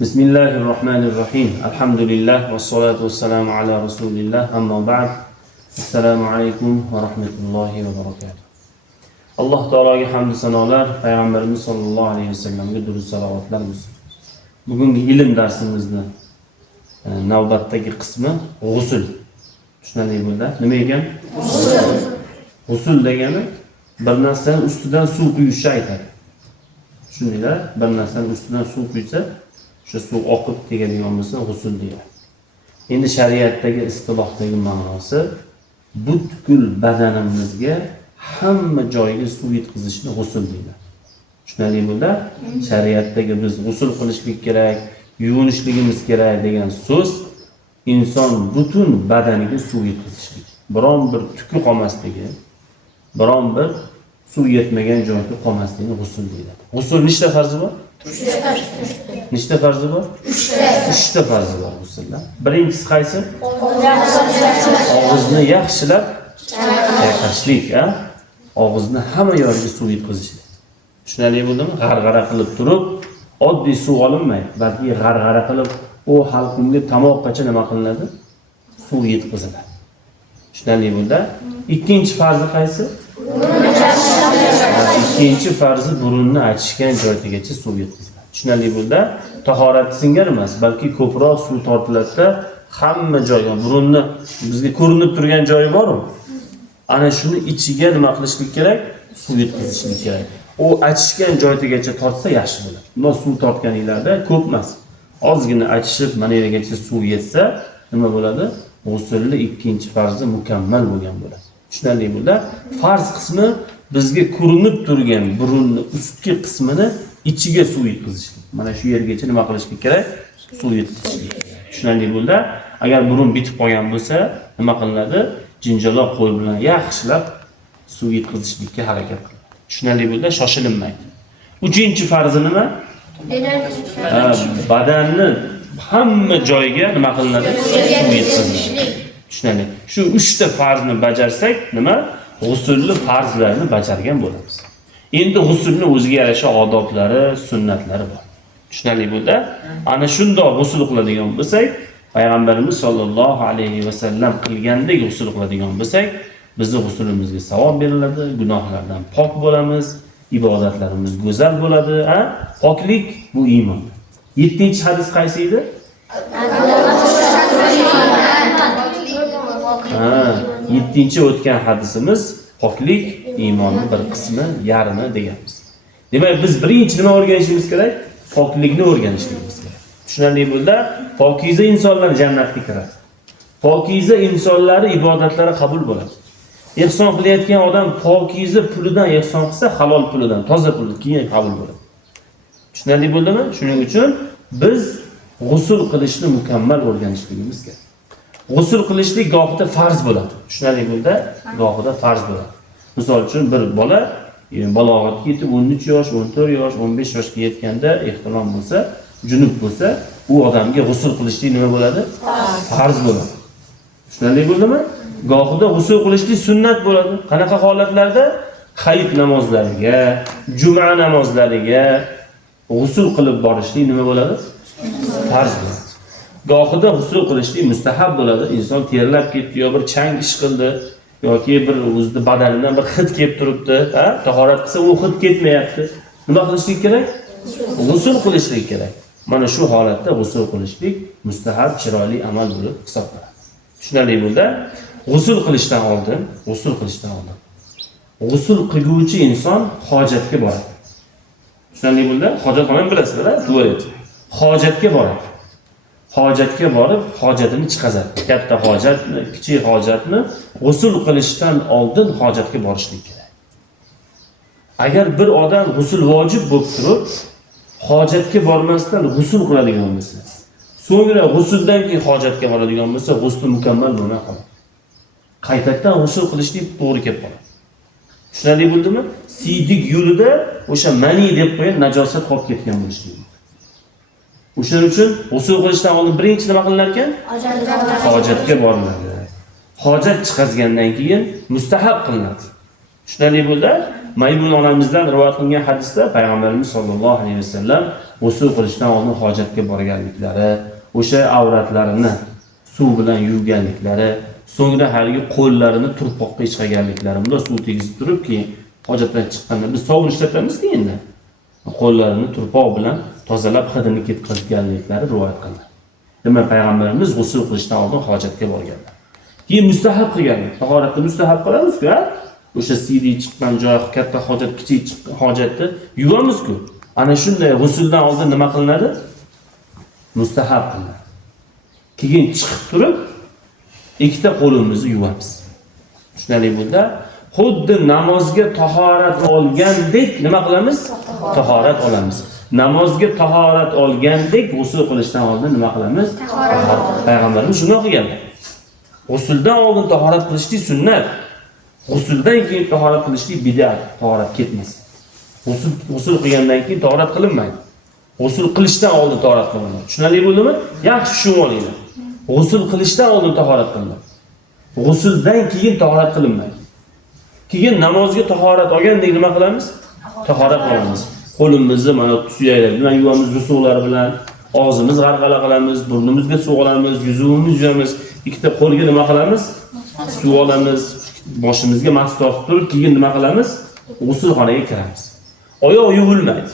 Bismillahirrahmanirrahim. Alhamdulillah ve salatu ve selamu ala Resulillah. Amma ba'd. Assalamu alaykum ve rahmetullahi ve barakatuh. Allah Teala'ga hamd sanolar, Peygamberimiz sallallohu alayhi ve sellem'e durud salavatlar olsun. Bugungi ilm darsimizni navbatdagi qismi g'usul. Tushunarli bo'ldi. Nima ekan? G'usul degani bir narsani ustidan suv quyishni aytadi. Tushundinglar? Bir narsani ustidan suv quysa, o'sha suv oqib tegadigan bo'lsa g'usul deyiladi. Endi shariatdagi istilohdagi ma'nosi butkul badanimizga hamma joyiga suv yetkazishni g'usul deyiladi. Tushunarli bo'ldi? Shariatdagi biz g'usul qilishlik kerak, yuvinishligimiz kerak degan so'z inson butun badaniga suv yetkazishlik. Biron bir tuki qolmasligi, biron bir suv yetmagan joyda qolmasligini g'usul deyiladi. G'usul nechta farzi bor? 3 nechta farzi bor? 3 ta farzi bor g'usulda. Birinchisi qaysi? Og'izni yaxshilab chayqashlik, og'izni hamma yeriga suv yetkazishlik. Tushunarli bo'ldimi? G'arg'ara qilib turib, oddiy suv olinmaydi, balki g'arg'ara qilib u halqumga tomoqqacha nima qilinadi? Suv yetkaziladi. Tushunarli bo'ldi? Ikkinchi farzi qaysi? Ikkinchi farzi burunni achishgan joygacha suv yetkaziladi. Tushunarli bo'ldi? Tahorat singari emas, balki ko'proq suv tortiladi, hamma joyga burunni bizga ko'rinib turgan joyi bor-ku. Ana shuni ichiga nima qilishlik kerak? Suv yetkazishlik kerak. O achishgan joygacha tortsa yaxshi bo'ladi. Bunday suv tortganinglarda ko'p emas. Ozgina achishib, mana yergacha suv yetsa, nima bo'ladi? G'usulning ikkinchi farzi mukammal bo'lgan bo'ladi. Tushunarli bo'ldi? Farz qismi bizga ko'rinib turgan burunning ustki qismini ichiga suv yetkazishlik. Mana shu yergacha nima qilishlik kerak? Suv yetkazishlik. Tushunarli bo'ldi? Agar burun bitib qolgan bo'lsa, nima qilinadi? Jinjaloq qo'l bilan yaxshilab suv yetkazishlikka harakat qiladi. Tushunarli bo'ldi? Shoshilinmaydi. Uchinchi farzi nima? Badanni hamma joyiga nima qilinadi? Suv yetkaziladi. Tushunarli. Shu 3 ta farzni bajarsak, nima? G'usulli farzlarni bajargan bo'lamiz. Endi g'usulning o'ziga yarasha odoblari, sunnatlari bor. Tushunarli bo'ldi? Ana shundoq g'usul qiladigan bo'lsak, Payg'ambarimiz sollallohu alayhi va sallam qilgandek g'usul qiladigan bo'lsak, bizning g'usulimizga savob beriladi, gunohlardan pok bo'lamiz, ibodatlarimiz go'zal bo'ladi, Poklik bu iymon. 7-chi hadis qaysi edi? 7-chi o'tgan hadisimiz poklik iymonning bir qismi, yarmi deganmiz. Demak, biz birinchi nima o'rganishimiz kerak? Poklikni o'rganishimiz kerak. Tushunarli bo'ldi? Pokiza insonlar jannatga kiradi. Pokiza insonlari ibodatlari qabul bo'ladi. Ihson qilayotgan odam pokiza pulidan ihson qilsa, halol pulidan, toza puldan keyin qabul bo'ladi. Tushunarli bo'ldimi? Shuning uchun biz g'usul qilishni mukammal o'rganishligimiz kerak. G'usul qilishlik gohida farz bo'ladi. Tushunarli bo'ldi? Gohida farz bo'ladi. Misol uchun bir bola balog'atga yetib 13 yosh, 14 yosh, 15 yoshga yetganda ehtirom bo'lsa, junub bo'lsa, u odamga g'usul qilishlik nima bo'ladi? Farz bo'ladi. Tushunarli bo'ldimi? Gohida g'usul qilishlik sunnat bo'ladi. Qanaqa holatlarda? Hayit namozlariga, juma namozlariga g'usul qilib borishlik nima bo'ladi? Farz bo'ladi. Gohida g'usul qilishlik mustahab bo'ladi. Inson terlab ketdi yo bir chang ish qildi yoki bir o'zida badanidan bir hid kelib turibdi, tahorat qilsa u hid ketmayapti. Nima qilishlik kerak? G'usul qilishlik kerak. Mana shu holatda g'usul qilishlik mustahab, chiroyli amal bo'lib hisoblanadi. Tushunarli bo'ldi? G'usul qilishdan oldin g'usul qilguvchi inson hojatga boradi. Tushunarli bo'ldi? Hojatxonani bilasizlar, tualet. Hojatga boradi. Hojatga borib, hojatini chiqazadi. Katta hojatni, kichik hojatni g'usul qilishdan oldin hojatga borishlik kerak. Agar bir odam g'usul vojib bo'lib turib, hojatga bormasdan g'usul qiladigan bo'lsa, so'ngra g'usuldan keyin hojatga boradigan bo'lsa, g'usli mukammal bo'lmay qoladi. Qaytadan g'usul qilishlik to'g'ri kelib qoladi. Tushunarli bo'ldimi? Siydik yo'lida o'sha mani deb qo'ygan najosat qolib ketgan bo'lishi. O'shaning uchun g'usul qilishdan oldin birinchi nima qilinar ekan? Hojatga boriladi. Hojat chiqazgandan keyin mustahab qilinadi. Tushunarli bo'ldi? Maybun onamizdan rivoyat qilingan hadisda payg'ambarimiz sollallohu alayhi vasallam g'usl qilishdan oldin hojatga borganliklari, o'sha avratlarini suv bilan yuvganliklari, so'ngra haligi qo'llarini turpoqqa chiqarganliklari, bunda suv tegizib turib, keyin hojatdan chiqqanda biz sovun ishlatamiz-ku endi. Qo'llarini turpoq bilan tozalab hidini ketkazganliklari rivoyat qilinadi. Demak, payg'ambarimiz g'usl qilishdan oldin hojatga borganlar. Keyin mustahab qilganlar. Tahoratni mustahab qilamiz-ku, ha? O'sha siydi chiqqan joy, katta hojat, kichik chiqqan hojatni yuvamiz-ku. Ana shunday g'usldan oldin nima qilinadi? Mustahab qilinadi. Keyin chiqib turib, ikkita qo'limizni yuvamiz. Tushunarli bo'ldi? Xuddi namozga tahorat olgandek nima qilamiz? Tahorat olamiz. Namozga tahorat olgandek g'usl qilishdan oldin nima qilamiz? Tahorat. Payg'ambarimiz shunday qilganlar. G'usldan oldin tahorat qilishlik sunnat. G'usldan keyin tahorat qilishlik bid'at, tahorat ketmas. G'usl qilgandan keyin tahorat qilinmaydi. G'usl qilishdan oldin tahorat qilinadi. Tushunarli bo'ldimi? Yaxshi tushunib olinglar. G'usl qilishdan oldin tahorat qilinadi. G'usldan keyin tahorat qilinmaydi. Keyin namozga tahorat olgandek nima qilamiz? Tahorat qilamiz. Qo'limizni mana suyaklar bilan yuvamiz, rusuvlar bilan, og'zimiz g'arg'ala qilamiz, burnimizga suv olamiz, yuzimizni yuvamiz, ikkita qo'lga nima qilamiz? Suv olamiz, boshimizga mas tortib turib, keyin nima qilamiz? G'uslxonaga kiramiz. Oyoq yuvilmaydi.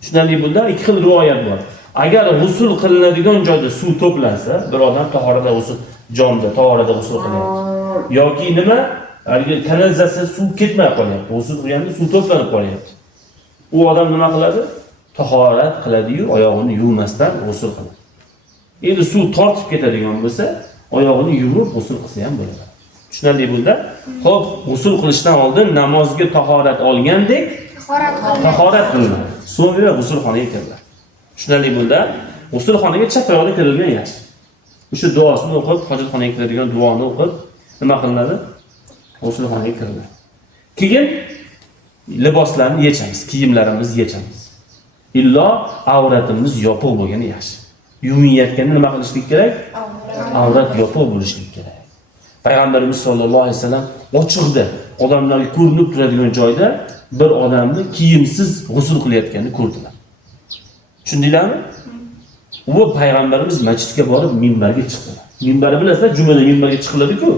Tushunarli bo'ldi? Ikki xil rivoyat bor. Agar g'usl qilinadigan joyda suv to'plansa, bir odam tahorada g'usl jomda, tahorada g'usl qilyapti. Yoki nima? Haligi kanalizatsiya suv ketmay qolyapti. G'usl qilganda suv to'planib qolyapti. U odam nima qiladi? Tahorat qiladi-yu, oyog'ini yuvmasdan g'usl qiladi. Endi suv tortib ketadigan bo'lsa, oyog'ini yuvib g'usl qilsa ham bo'ladi. Tushunarli bo'ldi? Xo'p, g'usl qilishdan oldin namozga tahorat olgandek tahorat qilinadi. So'ngra g'uslxonaga kiriladi. Tushunarli bo'ldi? G'uslxonaga chap oyoqda kirilgan yaxshi. O'sha duosini o'qib, hojatxonaga kiradigan duoni o'qib, nima qilinadi? G'uslxonaga kiriladi. Keyin liboslarni yechamiz, kiyimlarimizni yechamiz. Illo avratimiz yopiq bo'lgani yaxshi. Yuvinayotganda nima qilishlik kerak? Avrat yopiq bo'lishlik kerak. Payg'ambarimiz sollallohu alayhi vasallam ochiqda, odamlarga ko'rinib turadigan joyda bir odamni kiyimsiz g'usl qilayotganini ko'rdilar. Tushundinglarmi? U payg'ambarimiz masjidga borib minbarga chiqdilar. Minbar bilasizlar, jumada minbarga chiqiladi-ku.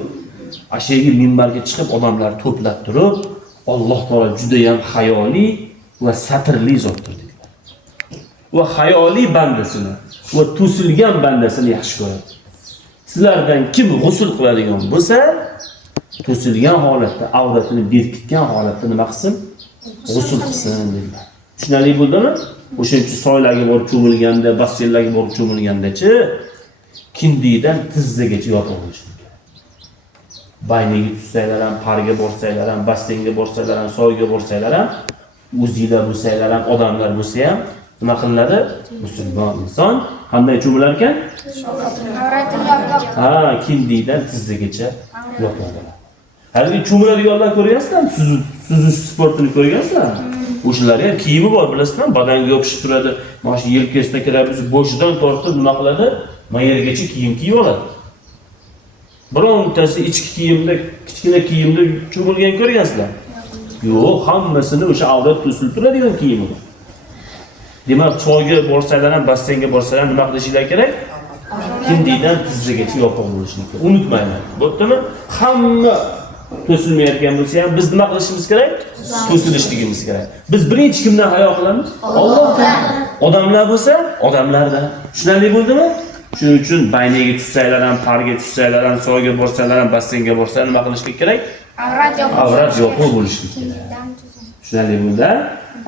Ashyaga minbarga chiqib odamlar to'plab turib, Alloh taolo juda ham hayoli va satrli zotdir dedilar. Va hayoli bandasini va to'silgan bandasini yaxshi ko'radi. Sizlardan kim g'usl qiladigan bo'lsa, to'silgan holatda, avratini berkitgan holatda nima qilsin? G'usl qilsin dedilar. Tushunarli bo'ldimi? O'shancha soylarga borib cho'milganda, basseynlarga borib cho'milganda-chi, kindidan tizzagacha yopiq bo'lishi kerak. Bayniga tushsanglar ham, parga borsanglar ham, basseynga borsanglar ham, soyga borsanglar ham, o'zinglar bo'lsanglar ham, odamlar bo'lsa ham nima qilinadi? Musulmon inson qanday cho'milar ekan? Ha, kindidan tizzagacha yopiq. Haligi cho'miladiganlar ko'rgansizlarmi? Suzish sportini ko'rgansizlarmi? O'shalar ham kiyimi bor, bilasizlarmi? Badanga yopishib turadi. Mana shu yelkasiga kirib, boshidan tortib nima qiladi? Mayergacha kiyim kiyib oladi. Birontasi ichki kiyimda, kichkina kiyimda cho'milgan ko'rgansizlar? Yo'q, hammasini o'sha avrat to'silib turadigan kiyimi bor. Demak, choyga borsanglar ham, basseynga borsanglar nima qilishinglar kerak? Kindidan tizzagacha yopiq bo'lishini kerak. Unutmayman. Bo'ptimi? Hamma to'silmayotgan bo'lsa ham biz nima qilishimiz kerak? To'silishligimiz kerak. Biz birinchi kimdan hayo qilamiz? Allohdan. Odamlar bo'lsa, odamlardan. Tushunarli bo'ldimi? Shuning uchun bayniga tushsanglar ham, parga tushsanglar ham, soyga borsanglar ham, basseynga borsanglar nima qilishlik kerak? Avrat yopiq bo'lishlik kerak. Tushunarli bo'ldi?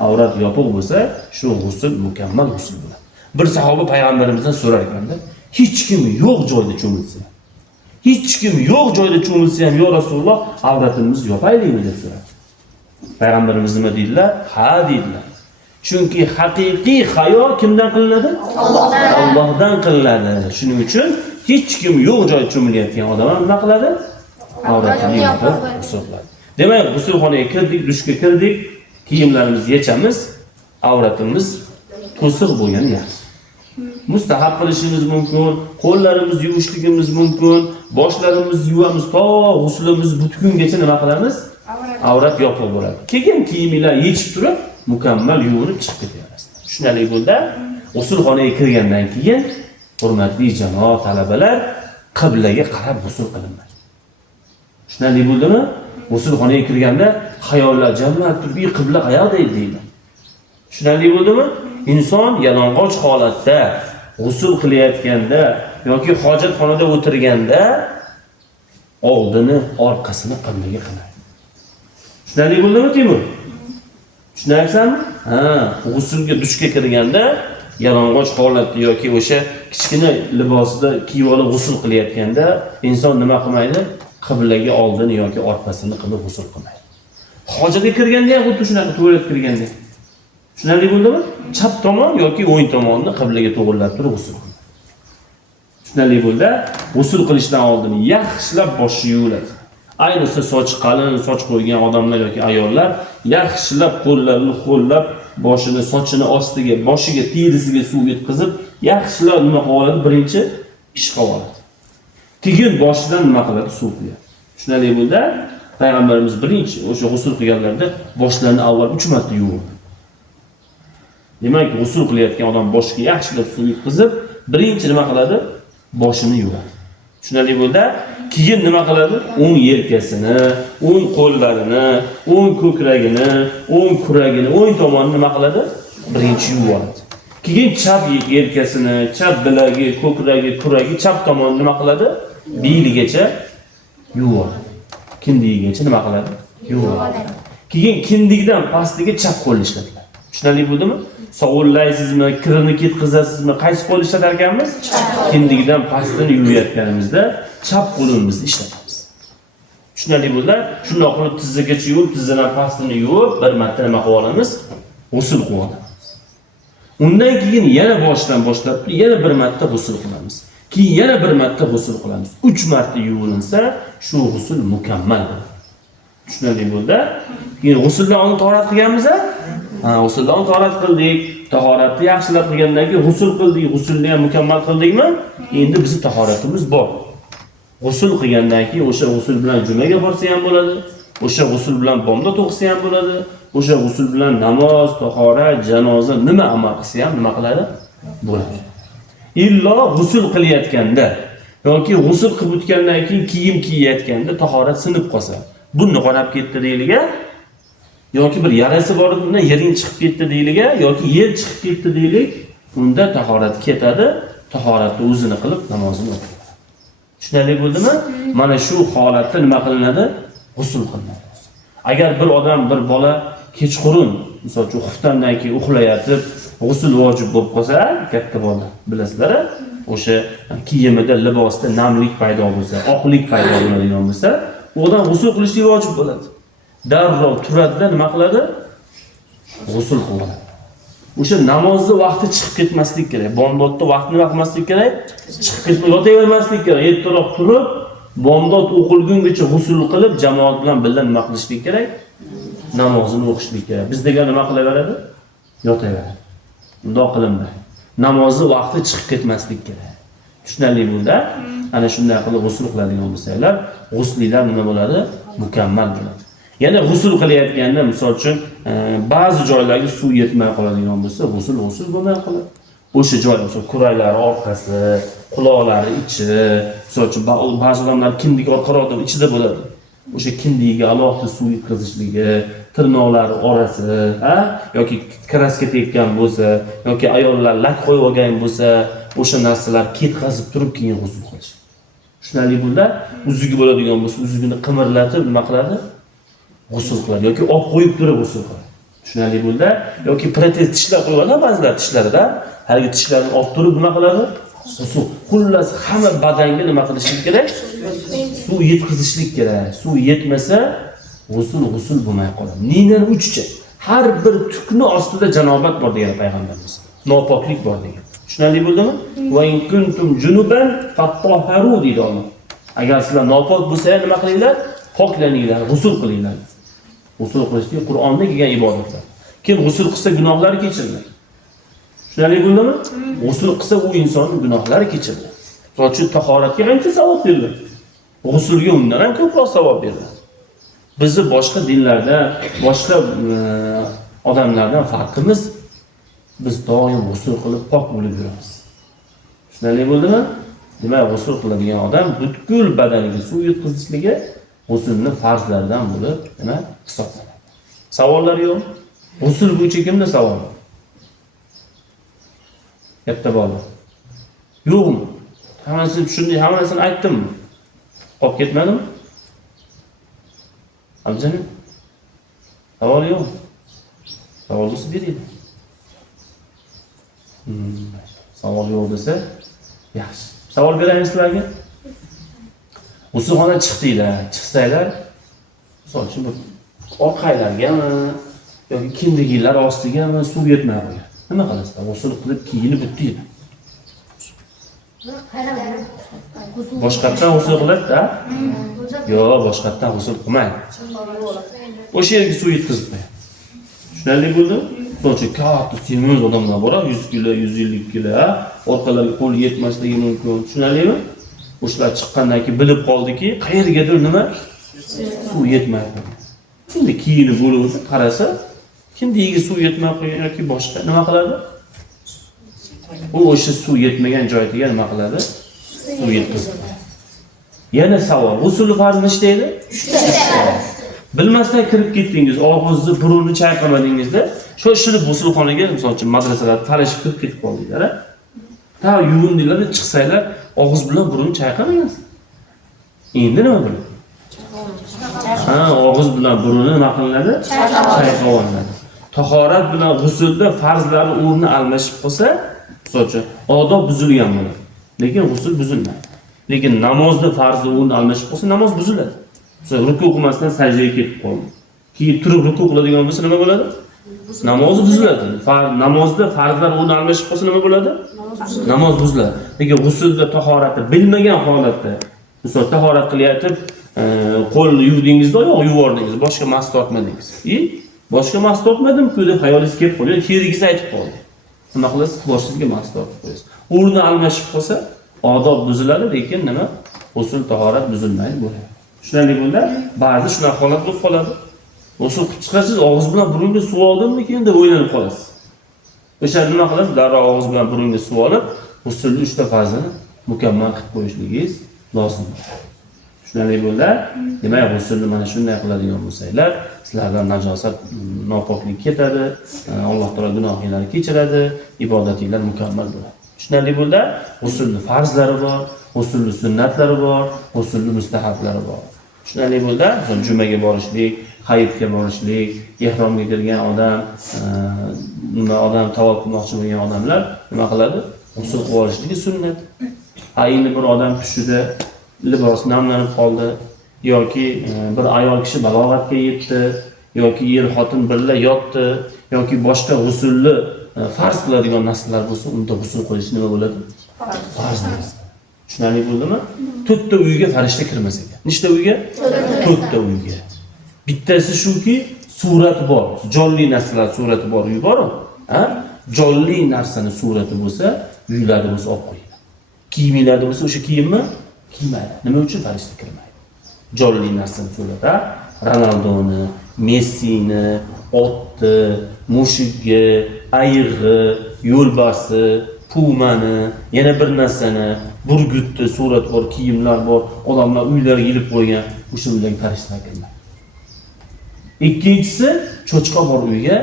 Avrat yopiq bo'lsa, shu g'usl mukammal g'usl bo'ladi. Bir sahoba payg'ambarimizdan so'rar ekanda, hech kim yo'q joyda cho'milsa, hech kim yo'q joyda cho'milsa ham, "Yo Rasululloh, avratimizni yopaylikmi?" deb so'radi. Payg'ambarimiz nima dedilar? "Ha" dedilar. Chunki haqiqiy hayo kimdan qilinadi? Allohdan. Allohdan qilinadi. Shuning uchun hech kim yo'q joyda cho'milayotgan odam nima qiladi? Avratini yopib hisoblaydi. Demak, g'uslxonaga kirdik, dushga kirdik, kiyimlarimizni yechamiz, avratimiz to'siq bo'lgani yaxshi. Mustahab qilishimiz mumkin, qo'llarimizni yuvishligimiz mumkin, boshlarimizni yuvamiz, to g'uslimiz butungacha nima qilamiz? avrat yopiq bo'ladi. Keyin kiyiminglar yechib turib, mukammal yuvinib chiqib ketaverasizlar. Shunday bo'lsa, g'usulxonaga kirgandan keyin hurmatli janob talabalar qiblaga qarab g'usul qilinmaydi. Shunday bo'ldimi? G'usulxonaga kirganda xayollar jamlanib turib, qibla qayerda deydi. Shunday bo'ldimi? Inson yalang'och holatda g'usul qilayotganda yoki hojatxonada o'tirganda oldini, orqasini qiblaga qaraydi. Shunday bo'ldimi, Timur? Tushunayapsanmi? G'usulga dushga kirganda yalang'och holatda yoki o'sha kichkina libosida kiyib olib g'usul qilayotganda inson nima qilmaydi? Qiblaga oldini yoki orqasini qilib g'usul qilmaydi. Hojatga kirganda ham xuddi shunaqa tuvalet kirganda. Shunday bo'ldimi? Chap tomon yoki o'ng tomonni qiblaga to'g'rilab turib g'usul qiladi. Shunday bo'lsa, g'usul qilishdan oldin yaxshilab boshi yuviladi. Ayniqsa sochi qalin, soch qo'ygan odamlar yoki ayollar yaxshilab qo'llarini qo'llab, boshini, sochini ostiga, boshiga, terisiga suv yetkazib, yaxshilab nima qiladi? Birinchi ishqab oladi. Keyin boshidan nima qiladi? Suv quyadi. Shunday bo'lsa, payg'ambarimiz birinchi o'sha g'usul qilganlarda boshlarini avval 3 marta yuvadi. Demak, g'usul qilayotgan odam boshiga yaxshilab suv yetkazib, birinchi nima qiladi? Boshini yuvadi. Shunday bo'lsa, keyin nima qiladi? O'ng yelkasini, o'ng qo'llarini, o'ng ko'kragini, o'ng kuragini, o'ng tomonni nima qiladi? Birinchi yuvadi. Keyin chap yelkasini, chap bilagi, ko'kragi, kuragi, chap tomonni nima qiladi? Beligacha yuvadi. Kindigigacha nima qiladi? Yuvadi. Keyin kindigdan pastiga chap qo'lni ishlatadi. Tushunarli bo'ldimi? Sovunlaysizmi, kirini ketkazasizmi, qaysi qo'l ishlatar ekanmiz? Kindigidan pastini yuvayotganimizda chap qo'limizni ishlatamiz. Tushunarli bo'lsa, shunday qilib tizzagacha yuvib, tizzadan pastini yuvib, bir marta nima qilib olamiz? G'usul qilib olamiz. Undan keyin yana boshdan boshlab, yana bir marta g'usul qilamiz. Keyin yana bir marta g'usul qilamiz. 3 marta yuvilinsa, shu g'usul mukammal bo'ladi. Tushunarli bo'lsa, keyin g'usuldan oldin tahorat qilganmiz-a? G'usuldan tahorat qildik. Tahoratni yaxshilab qilgandan keyin g'usul qildik. G'usulni ham mukammal qildikmi? Endi bizning tahoratimiz bor. G'usul qilgandan keyin o'sha g'usul bilan jumaga borsa ham bo'ladi. O'sha g'usul bilan bomdod o'qisa ham bo'ladi. O'sha g'usul bilan namoz, tahorat, janoza nima amal qilsa ham nima qiladi? Bo'ladi. Illo g'usul qilayotganda yoki g'usul qilib o'tgandan keyin kiyim kiyayotganda tahorat sinib qolsa, bunni qorab ketdi deyilga, yoki bir yarasi bor edi, undan yering chiqib ketdi deyilga, yoki yer chiqib ketdi deylik, unda tahorat ketadi, tahoratni o'zini qilib namozini o'qiydi. Tushunarli bo'ldimi? Mana shu holatda nima qilinadi? G'usul qilinadi. Agar bir odam, bir bola kechqurun, misol uchun xuftandan keyin uxlayotib, g'usul vojib bo'lib qolsa, katta bola, bilasizlar, o'sha kiyimida, libosda namlik paydo bo'lsa, oqlik paydo bo'ladigan bo'lsa, u odam g'usul qilishi vojib bo'ladi. Darrov turadi, nima qiladi? G'usul qiladi. O'sha namozni vaqti chiqib ketmaslik kerak. Bomdodda vaqtni vaqtmaslik kerak. Chiqib ketib yotavermaslik kerak. Ertaroq turib, bomdod o'qilgungacha g'usul qilib, jamoat bilan birga nima qilishlik kerak? Namozni o'qishlik kerak. Bizdaga nima qilaveradi? Yotaveradi. Bundoq qilinmaydi. Namozni vaqti chiqib ketmaslik kerak. Tushunarli bo'ldi? Ana shunday qilib g'usul qiladigan bo'lsanglar, g'uslinglar nima bo'ladi? Mukammal bo'ladi. Yana g'usul qilayotganda, misol uchun, ba'zi joylarga suv yetmay qoladigan bo'lsa, g'usul bo'lmay qoladi. O'sha joy, misol kuraklari orqasi, quloqlari ichi, misol uchun ba'zi odamlar kindik orqaroqda ichida bo'ladi. O'sha kindigiga alohida suv yetkazishligi, tirnoqlari orasi, yoki kraska tekkan bo'lsa, yoki ayollar lak qo'yib olgan bo'lsa, o'sha narsalar ketkazib turib keyin g'usul qilish. Shunday bo'lsa, uzugi bo'ladigan bo'lsa, uzugini qimirlatib nima qiladi? G'usul qiladi yoki oq qo'yib turib g'usul qiladi. Tushunarli bo'ldi? Yoki protez tishlar qo'yadi, ba'zilar tishlarida, haligi tishlarni olib turib nima qiladi? G'usul. Xullas hamma badanga nima qilishlik kerak? Suv yetkazishlik kerak. Suv yetmasa, g'usul bo'lmay qoladi. Ningdan uchicha har bir tukni ostida janobat bor degan payg'ambarimiz. Nopoklik bor degan. Tushunarli bo'ldimi? Va in kuntum junuban fatahharu deydi Alloh. Agar sizlar nopok bo'lsangiz nima qilinglar? Poklaninglar, g'usul qilinglar. G'usul qilishlik Qur'onda kelgan ibodatlar. Kim g'usul qilsa gunohlari kechiriladi. Tushunarli bo'ldimi? G'usul qilsa u insonning gunohlari kechiriladi. So'chi tahoratga qancha savob beriladi? G'usulga undan ham ko'proq savob beriladi. Bizni boshqa dinlarda, boshqa odamlardan farqimiz, biz doim g'usl qilib pok bo'lib yuramiz. Tushunarli bo'ldimi? Demak, g'usl qiladigan odam butkul badaniga suv yetkazishligi g'uslni farzlaridan bo'lib, nima hisoblanadi. Savollar yo'q? G'usl bo'yicha kimda savol? Katta bola. Yo'qmi? Hammasini tushundim, hammasini aytdimmi? Qolib ketmadimi? Abjani? Savol yo'q. Savol bo'lsa beraylik. Savol yo'q desa, yaxshi. Savol beraymi sizlarga? G'uslxona chiqdinglar, chiqsanglar, misol uchun orqanglargami yoki kindiginglar ostigami suv yetmay qolgan. Nima qilasizlar? G'usl qilib kiyinib bitdinglar. Boshqatdan g'usl qiladi-da? Yo'q, boshqatdan g'usl qilmaydi. O'sha yerga suv yetkazib qo'yadi. Tushunarli bo'ldi? So'ncha katta semiz odamlar bor, 100 kilo, 150 kilo, orqalariga qo'l yetmasligi mumkin. Tushunarlimi? O'shalar chiqqandan keyin bilib qoldiki, qayergadir nima suv yetmay qolgan. Shunda kiyinib bo'lib qarasa, kindiga suv yetmay qolgan yoki boshqa nima qiladi? U o'sha suv yetmagan joyiga nima qiladi? Suv yetkazib qo'yadi. Yana savol, g'usl farz nechta edi? 3 ta. Bilmasdan kirib ketdingiz, og'izni, burunni chayqamadingizda, shoshilib g'uslxonaga, misol uchun madrasalarda talashib kirib ketib qoldinglar. Ta yuvindinglar, chiqsanglar, og'iz bilan burunni chayqamaysiz. Endi nima bo'ladi? Og'iz bilan burunni nima qilinadi? Chayqalanadi. Tahorat bilan g'uslda farzlarning o'rni almashib qolsa, misol uchun odob buzilgan bo'ladi. Lekin g'usl buzilmaydi. Lekin namozda farzni o'rni almashib qolsa, namoz buziladi. Misol ruku qilmasdan sajdaga ketib qoldi. Keyin turib ruku qiladigan bo'lsa nima bo'ladi? Namoz buziladi. Namozda farzlar o'rni almashib qolsa nima bo'ladi? Namoz buziladi. Lekin g'uslda tahoratni bilmagan holatda, misol tahorat qilyotib, qo'l yuvdingizda oyoq yuvordingiz, boshqa mas tortmadingiz. Boshqa mas tortmadim-ku deb xayolingiz kelib qoldi, sherigingiz aytib qoldi. Nima qilasiz? Boshingizga mas tortib qo'yasiz. O'rni almashib qolsa, odob buziladi, lekin nima? G'usl tahorat buzilmaydi bo'ladi. Tushunarli bo'ldi? Ba'zi shunaqa holat bo'lib qoladi. G'usl qilib chiqasiz, og'iz bilan burunga suv oldimmikin deb o'ylanib qolasiz. O'sha nima qilasiz? Darrov og'iz bilan burunga suv olib, g'uslning 3 ta farzini mukammal qilib qo'yishligingiz lozim. Tushunarli bo'ldi? Demak, g'uslni mana shunday qiladigan bo'lsanglar, sizlardan najosat, nopoklik ketadi, Alloh taolo gunohinglarni kechiradi, ibodatinglar mukammal bo'ladi. Tushunarli bo'ldi? G'uslning farzlari bor, g'uslning sunnatlari bor, g'uslning mustahablari bor. Tushunarli bo'ldi? Jumaga borishlik, hayitga borishlik, ihromga kirgan odam tavob qilmoqchi bo'lgan odamlar nima qiladi? G'usl qilib olishligi sunnat. Endi bir odam tushida libos namlanib qoldi yoki bir ayol kishi balog'atga yetdi yoki er xotin birga yotdi yoki boshqa g'usulni farz qiladigan narsalar bo'lsa, unda g'usul qilish nima bo'ladi? Farz. Tushunarli bo'ldimi? 4 ta uyga farishta kirmas ekan. Nechta uyga? 4 ta uyga. Bittasi shuki, surati bor, jonli narsalar surati bor uy bor-ku. Jonli narsani surati bo'lsa, uylarda bo'lsa olib qo'yadi. Kiyimlarda bo'lsa o'sha kiyimmi? Kiymaydi. Nima uchun farishta kirmaydi? Jonli narsani surati, Ronaldoni, Messini, otni, mushukni, ayg'i, yo'lbarsi, pumani, yana bir narsani, burgutni surat bor, kiyimlar bor, odamlar uylariga ilib qo'ygan, o'sha uylarga farishtalar kirmaydi. Ikkinchisi, cho'chqa bor uyga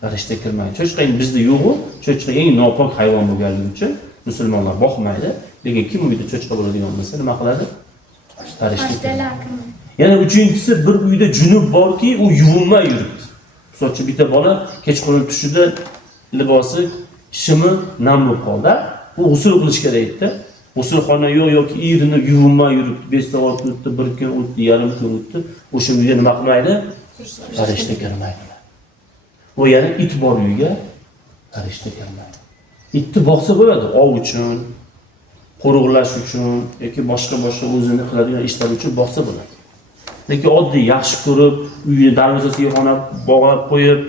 farishta kirmaydi. Cho'chqa bizda yo'q-ku, cho'chqa eng nopok hayvon bo'lganligi uchun musulmonlar boqmaydi. Lekin kim uyda cho'chqa bo'ladigan bo'lsa, nima qiladi? Farishta kirmaydi. Yana uchinchisi, bir uyda junub borki, u yuvinmay yuribdi. Misol bitta bola kechqurun tushida libosi, shimi nam bo'lib qoldi. U g'usl qilish kerak edi. G'uslxona yo'q yoki erini yuvinmay yuribdi. 5 soat o'tdi, 1 kun o'tdi, yarim kun o'tdi. O'sha uyga nima qilmaydi? Farishta kirmaydi. O yana it bor uyga farishta kirmaydi. Itni boqsa bo'ladi, ov uchun, qo'riqlash uchun yoki boshqa o'zini qiladigan ishlar uchun boqsa bo'ladi. Lekin oddiy yaxshi ko'rib, uyni darvozasiga bog'lab qo'yib,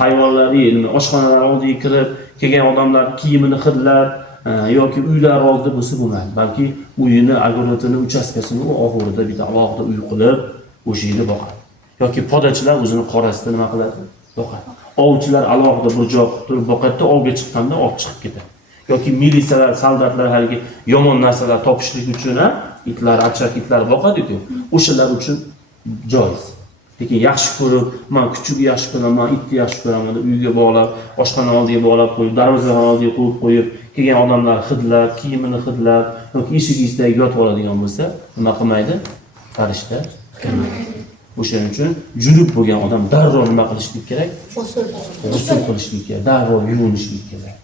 hayvonlarni oshxonalar oldiga kirib, kelgan odamlar kiyimini hidlab yoki uylar oldida bo'lsa bo'lmaydi. Balki uyini, agoratini, uchastkasini oxirida bitta alohida uy qilib, o'sha yerda boqadi. yoki podachilar o'zini qorasida nima qiladi? Boqadi. Ovchilar alohida bir joy qilib turib boqadi, ovga chiqqanda olib chiqib ketadi. Yoki militsiyalar, soldatlar haligi yomon narsalar topishlik uchun itlar, achchiq itlar boqadi-ku. O'shalar uchun joiz. Lekin yaxshi ko'rib, men kuchukni yaxshi ko'raman, itni yaxshi ko'raman deb uyga bog'lab, oshxona oldiga bog'lab qo'yib, darvoza oldiga qo'yib, kelgan odamlar hidlab, kiyimini hidlab, yoki eshik ichidagi yotib oladigan bo'lsa, nima qilmaydi? Farishta kirmaydi. O'shaning uchun junub bo'lgan odam darrov nima qilishlik kerak? G'usl qilishlik kerak, darrov yuvinishlik kerak.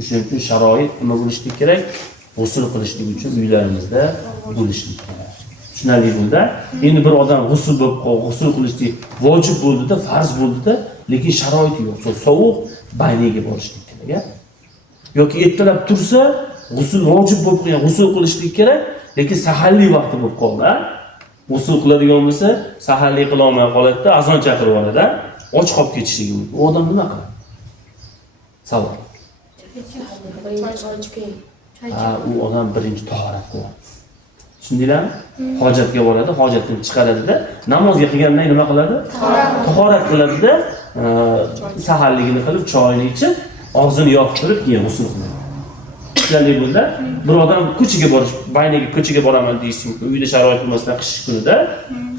O'shaning uchun sharoit nima bo'lishlik kerak? G'usl qilishlik uchun uylarimizda bo'lishlik kerak. Tushunarli bo'ldi. Endi bir odam g'usl qilishlik vojib bo'ldi-da, farz bo'ldi-da, lekin sharoit yo'q. Sovuq bayniga borishlik kerak. Yoki ertalab tursa, g'usl vojib bo'lib qolgan, g'usl qilishlik kerak, lekin saharlik vaqti bo'lib qoldi. G'usl qiladigan bo'lsa, saharlik qila olmay qoladi-da, azon chaqirib oladi-da, och qolib ketishligi mumkin. U odam nima qiladi? Savol. U odam birinchi tahorat qiladi. Tushundinglarmi? Hojatga boradi, hojatni chiqaradi-da, namozga qilgandan nima qiladi? Tahorat qiladi-da, saharligini qilib, choyini ichib, og'zini yopib turib, keyin g'usl qiladi. Tushunarli bo'ldi. Bir odam ko'chaga borish, bayniga ko'chaga boraman deyish mumkin. Uyda sharoit bo'lmasdan qish kunida,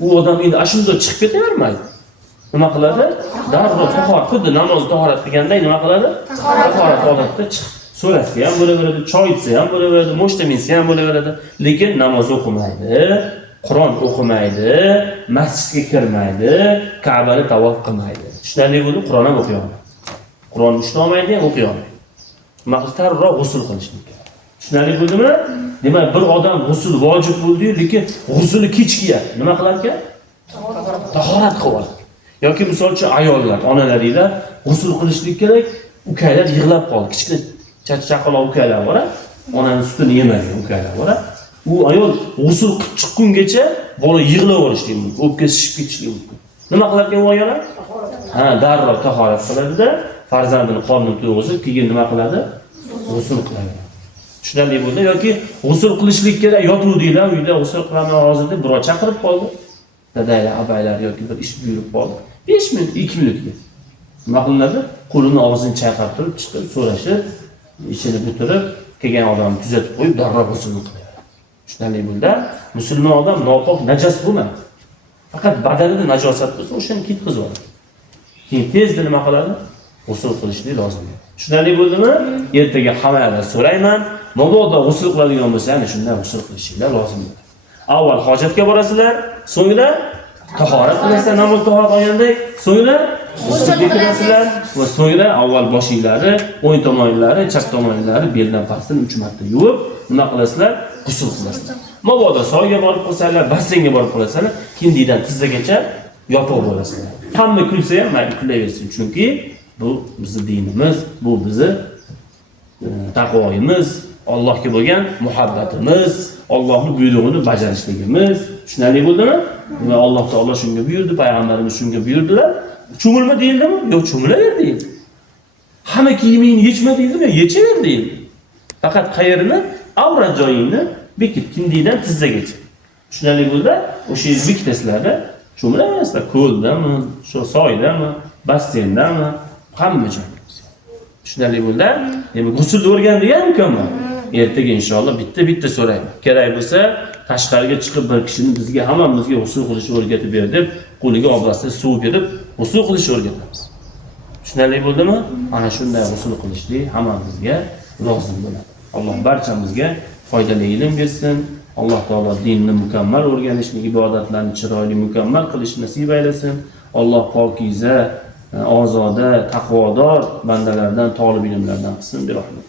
u odam endi ashunda chiqib ketavermaydi. Nima qiladi? Darrov tahorat, xuddi namoz tahorat qilgandan nima qiladi? Tahorat odatda chiqib so'rasa ham bo'laveradi, choy ichsa ham bo'laveradi, moshta minsa ham bo'laveradi, lekin namoz o'qimaydi, Qur'on o'qimaydi, masjidga kirmaydi, Ka'bani tavof qilmaydi. Tushunarli bo'ldi? Qur'on ham o'qiy olmaydi. Qur'on ushlay olmaydi, o'qiy olmaydi. Maqsadroq g'usl qilishlik kerak. Tushunarli bo'ldimi? Demak, bir odam g'usl vojib bo'ldi-yu, lekin g'usli kechkiya nima qilar ekan? Tahorat qilib oladi. Yoki misol uchun ayollar, onalaringlar g'usl qilishlik kerak, ukalar yig'lab qoldi. Kichkina chaqaloq ukalar bor, onaning sutini yemagan ukalar bor. U ayol g'usl qilib chiqqungacha bola yig'lab olishligi mumkin, o'pkasi shishib ketishligi mumkin. Nima qilar ekan u ayollar? Darrov tahorat qiladi-da, farzandini qornini to'yg'izib, keyin nima qiladi? G'usl qiladi. Tushunarli bo'ldi? Yoki g'usl qilishlik kerak, yotuvdinglar, uyda g'usl qilaman hozir deb birov chaqirib qoldi. Dadaylar, abaylar yoki bir ish buyurib qoldi. 5 minut, 2 minutga. Nima qilinadi? Qo'lini og'zini chayqab turib, chiqib so'rashib, ishini bitirib, kelgan odamni kuzatib qo'yib, darrov g'usl qiladi. Tushunarli bo'ldi? Musulmon odam nopok, najas bo'lmaydi. Faqat badanida najosat bo'lsa, o'shani ketkizib oladi. Keyin tezda nima qiladi? G'usl qilishlik lozim. Tushunarli bo'ldimi? Ertaga hammadan so'rayman, mabodo g'usl qiladigan bo'lsa, ana shunday g'usl qilishinglar lozim. Avval hojatga borasizlar, so'ngra tahorat qilasizlar, namoz tahorat olgandek, so'ngra g'uslga kirasizlar va so'ngra avval boshinglari, o'ng tomonlari, chap tomonlari beldan pastini 3 marta yuvib, nima qilasizlar? G'usl qilasizlar. Mabodo soyga borib qolsanglar, basseynga borib qolasizlar, kindidan tizzagacha yopib bo'lasizlar. Hamma kulsa ham mayli kulaversin, chunki bu bizning dinimiz, bu bizning taqvoyimiz, Allohga bo'lgan muhabbatimiz, Allohning buyrug'ini bajarishligimiz. Tushunarli bo'ldimi? Va Alloh taolo shunga buyurdi, payg'ambarimiz shunga buyurdilar. Cho'milma deyildimi? Yo'q, cho'milaver deyildi. Hamma kiyimingni yechma deydimi? Yechaver deyildi. Faqat qayerini, avrat joyingni bekit, kindidan tizzagacha. Tushunarli bo'ldi? O'sha bekitasizlarda cho'milaverasizlar, ko'ldami, shu soydami, bassendami, hamma joyda. Tushunarli bo'ldi? Demak, g'usul o'rgandik ham mukammal. Ertaga inshaalloh bitta so'rayman. Kerak bo'lsa, tashqariga chiqib bir kishini bizga hammamizga g'usul qilishni o'rgatib ber deb, qo'liga oblasida suv berib, g'usul qilishni o'rgatamiz. Tushunarli bo'ldimi? Ana shunday g'usul qilishlik hammamizga lozim bo'ladi. Alloh barchamizga foydali ilm bersin. Alloh taolo dinni mukammal o'rganishni, ibodatlarni chiroyli mukammal qilishni nasib aylasin. Alloh pokiza, ozoda, taqvodor bandalardan, tolib ilmlardan qilsin, bi rahmat.